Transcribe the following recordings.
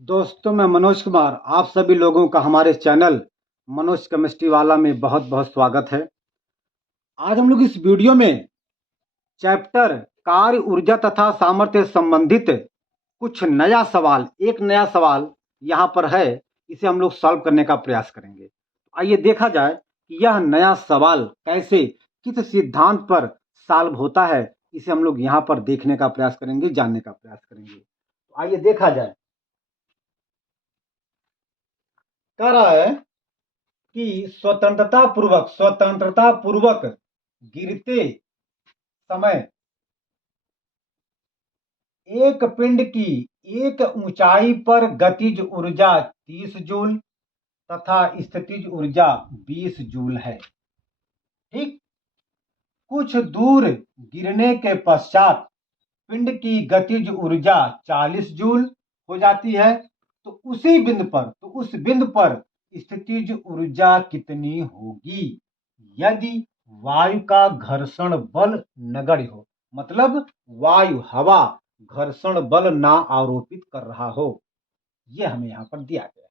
दोस्तों, मैं मनोज कुमार, आप सभी लोगों का हमारे चैनल मनोज केमिस्ट्री वाला में बहुत बहुत स्वागत है। आज हम लोग इस वीडियो में चैप्टर कार्य ऊर्जा तथा सामर्थ्य से संबंधित कुछ एक नया सवाल यहाँ पर है। इसे हम लोग सॉल्व करने का प्रयास करेंगे। आइए देखा जाए कि यह नया सवाल कैसे, किस सिद्धांत पर सॉल्व होता है। इसे हम लोग यहाँ पर देखने का प्रयास करेंगे, जानने का प्रयास करेंगे। तो आइए देखा जाए। कह रहा है कि स्वतंत्रता पूर्वक गिरते समय एक पिंड की एक ऊंचाई पर गतिज ऊर्जा 30 जूल तथा स्थितिज ऊर्जा 20 जूल है। ठीक, कुछ दूर गिरने के पश्चात पिंड की गतिज ऊर्जा 40 जूल हो जाती है। तो उस बिंदु पर स्थितिज ऊर्जा कितनी होगी यदि वायु का घर्षण बल नगण्य हो। मतलब हवा घर्षण बल ना आरोपित कर रहा हो। यह हमें यहाँ पर दिया गया है।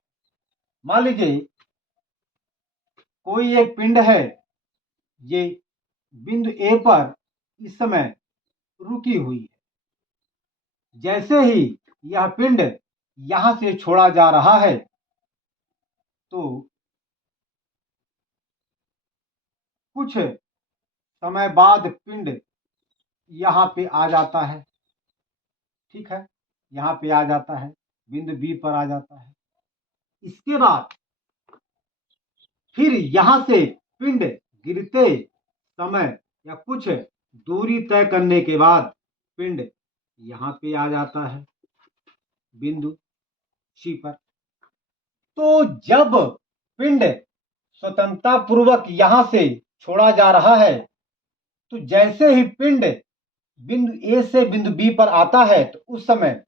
मान लीजिए कोई एक पिंड है, ये बिंदु ए पर इस समय रुकी हुई है। जैसे ही यह पिंड यहां से छोड़ा जा रहा है तो कुछ समय बाद पिंड यहाँ पे आ जाता है। ठीक है, यहाँ पे आ जाता है, बिंदु बी पर आ जाता है। इसके बाद फिर यहां से पिंड गिरते समय या कुछ दूरी तय करने के बाद पिंड यहाँ पे आ जाता है, बिंदु सी पर। तो जब पिंड स्वतंत्रता पूर्वक यहां से छोड़ा जा रहा है तो जैसे ही पिंड बिंदु ए से बिंदु बी पर आता है तो उस समय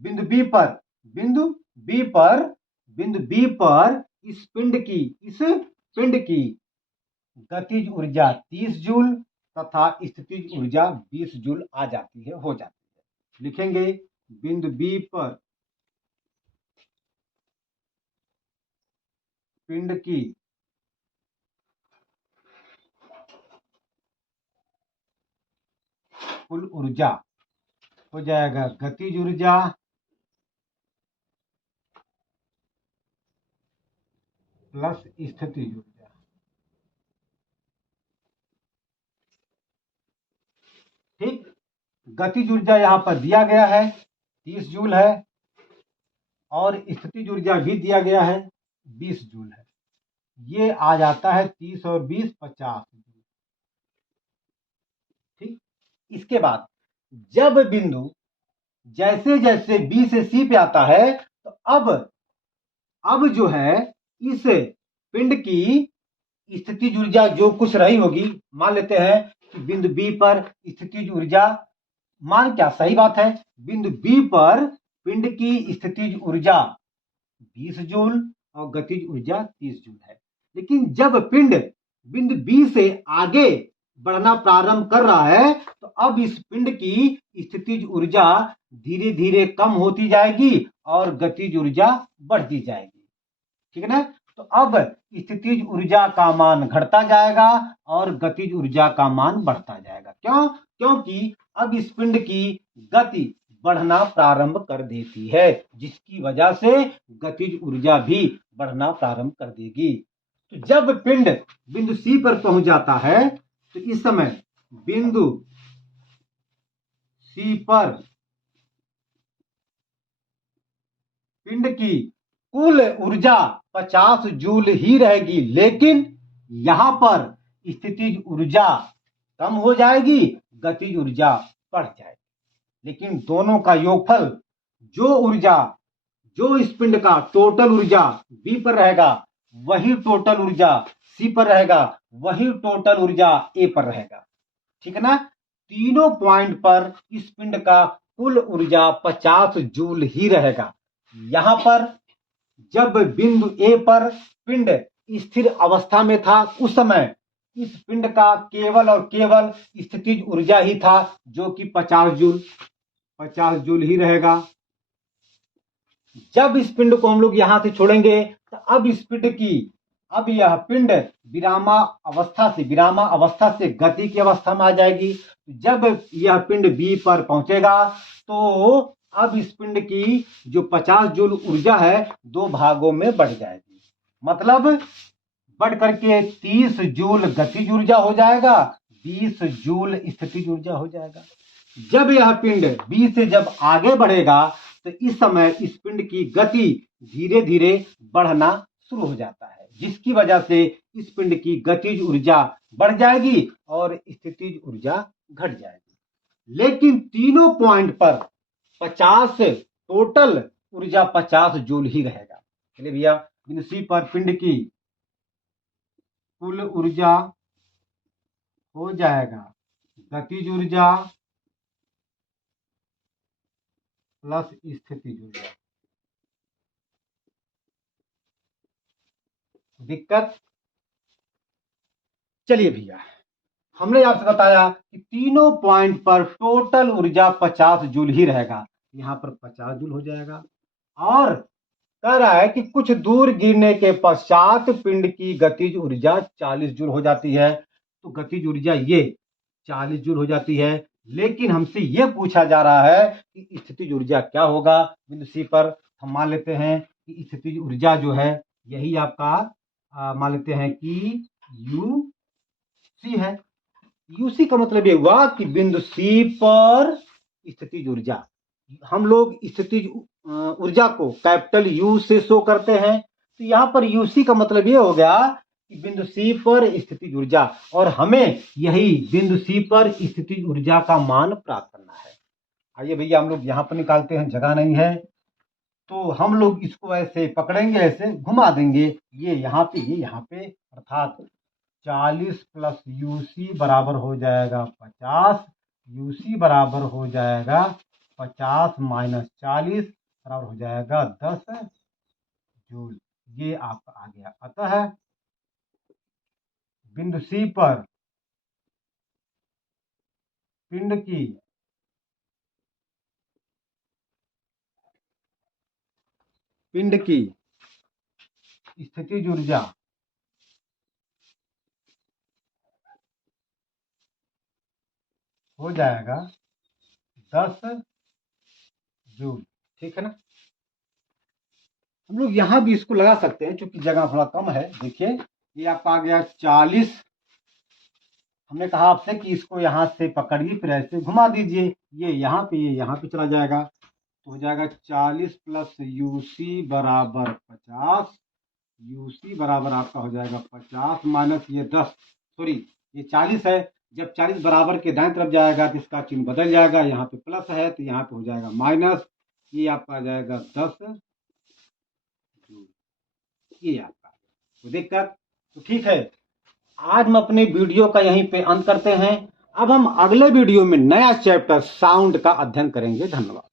बिंदु बी पर बिंदु बी पर बिंदु बी पर इस पिंड की गतिज ऊर्जा 30 जूल तथा स्थितिज ऊर्जा 20 जूल आ जाती है, हो जाती है। लिखेंगे बिंदु बी पर पिंड की कुल ऊर्जा हो जाएगा गतिज ऊर्जा प्लस स्थितिज ऊर्जा। ठीक, गतिज ऊर्जा यहाँ पर दिया गया है 30 जूल है और स्थितिज ऊर्जा भी दिया गया है 20 जूल है। ये आ जाता है 30 और 20 50 जूल। ठीक, इसके बाद जब बिंदु जैसे जैसे बी से सी पे आता है तो अब जो है इस पिंड की स्थितिज ऊर्जा जो कुछ रही होगी, मान लेते हैं कि बिंदु बी पर स्थितिज ऊर्जा, मान क्या सही बात है, बिंदु बी पर पिंड की स्थितिज ऊर्जा 20 जूल और गतिज ऊर्जा 30 जूल है। लेकिन जब पिंड बिंदु बी से आगे बढ़ना प्रारंभ कर रहा है तो अब इस पिंड की स्थितिज ऊर्जा धीरे धीरे कम होती जाएगी और गतिज ऊर्जा बढ़ती जाएगी। ठीक है ना। तो अब स्थितिज ऊर्जा का मान घटता जाएगा और गतिज ऊर्जा का मान बढ़ता जाएगा। क्यों? क्योंकि अब इस पिंड की गति बढ़ना प्रारंभ कर देती है, जिसकी वजह से गतिज ऊर्जा भी बढ़ना प्रारंभ कर देगी। तो जब पिंड बिंदु सी पर पहुंच जाता है तो इस समय बिंदु सी पर पिंड की कुल ऊर्जा 50 जूल ही रहेगी, लेकिन यहां पर स्थितिज ऊर्जा कम हो जाएगी, गतिज ऊर्जा बढ़ जाएगी। लेकिन दोनों का योगफल जो इस पिंड का टोटल ऊर्जा बी पर रहेगा वही टोटल ऊर्जा सी पर रहेगा, वही टोटल ऊर्जा ए पर रहेगा। ठीक है ना। तीनों पॉइंट पर इस पिंड का कुल ऊर्जा 50 जूल ही रहेगा। यहां पर जब बिंदु ए पर पिंड स्थिर अवस्था में था उस समय इस पिंड का केवल और केवल स्थितिज ऊर्जा ही था जो कि 50 जूल ही रहेगा। जब इस पिंड को हम लोग यहां से छोड़ेंगे तो अब इस पिंड की, अब यह पिंड विरामा अवस्था से गति की अवस्था में आ जाएगी। जब यह पिंड बी पर पहुंचेगा तो अब इस पिंड की जो 50 जूल ऊर्जा है 2 भागों में बढ़ जाएगी, मतलब बढ़ करके 30 जूल गतिज ऊर्जा हो जाएगा, 20 जूल स्थितिज ऊर्जा हो जाएगा। जब यह पिंड बी से जब आगे बढ़ेगा तो इस समय इस पिंड की गति धीरे धीरे बढ़ना शुरू हो जाता है, जिसकी वजह से इस पिंड की गतिज ऊर्जा बढ़ जाएगी और स्थितिज ऊर्जा घट जाएगी। लेकिन तीनों पॉइंट पर 50 टोटल ऊर्जा 50 जूल ही रहेगा। चलिए भैया, बिंदु सी पर पिंड की कुल ऊर्जा हो जाएगा गतिज ऊर्जा प्लस स्थितिज ऊर्जा। दिक्कत? चलिए भैया, हमने आपसे बताया कि तीनों पॉइंट पर टोटल ऊर्जा 50 जूल ही रहेगा, यहां पर 50 जूल हो जाएगा। और कह रहा है कि कुछ दूर गिरने के पश्चात पिंड की गतिज ऊर्जा 40 जूल हो जाती है, तो गतिज ऊर्जा ये 40 जूल हो जाती है। लेकिन हमसे ये पूछा जा रहा है कि स्थितिज ऊर्जा क्या होगा। बिंदु सी पर हम मान लेते हैं कि स्थितिज ऊर्जा जो है यही आपका मान लेते हैं कि यू सी है। यूसी का मतलब ये हुआ कि बिंदु सी पर स्थितिज ऊर्जा, हम लोग स्थितिज ऊर्जा को कैपिटल यू से शो करते हैं, तो यहाँ पर यूसी का मतलब ये हो गया कि बिंदु सी पर स्थितिज ऊर्जा, और हमें यही बिंदु सी पर स्थितिज ऊर्जा का मान प्राप्त करना है। आइए भैया, हम लोग यहाँ पर निकालते हैं, जगह नहीं है तो हम लोग इसको ऐसे पकड़ेंगे, ऐसे घुमा देंगे, ये यहाँ पे, ये यहाँ पे, अर्थात 40 प्लस यूसी बराबर हो जाएगा 50, यूसी बराबर हो जाएगा 50 माइनस 40 बराबर हो जाएगा 10 जूल। ये आपका आ गया। अतः बिंदु सी पर पिंड की स्थितिज ऊर्जा हो जाएगा 10 जूल। ठीक है ना। हम लोग यहाँ भी इसको लगा सकते हैं, क्योंकि जगह थोड़ा कम है। देखिए, ये आपका आ गया 40। हमने कहा आपसे कि इसको यहाँ से पकड़िए, फिर ऐसे घुमा दीजिए, ये यहाँ पे, ये यहाँ पे चला जाएगा, तो हो जाएगा 40 प्लस यूसी बराबर 50। यूसी बराबर आपका हो जाएगा 50 माइनस ये 10, सॉरी ये 40 है। जब 40 बराबर के दाएं तरफ जाएगा तो इसका चिन्ह बदल जाएगा, यहाँ पे प्लस है तो यहाँ पे हो जाएगा माइनस, ये आपका आ जाएगा 10 जूल। ये आपका तो दिक्कत। तो ठीक है, आज हम अपने वीडियो का यहीं पे अंत करते हैं। अब हम अगले वीडियो में नया चैप्टर साउंड का अध्ययन करेंगे। धन्यवाद।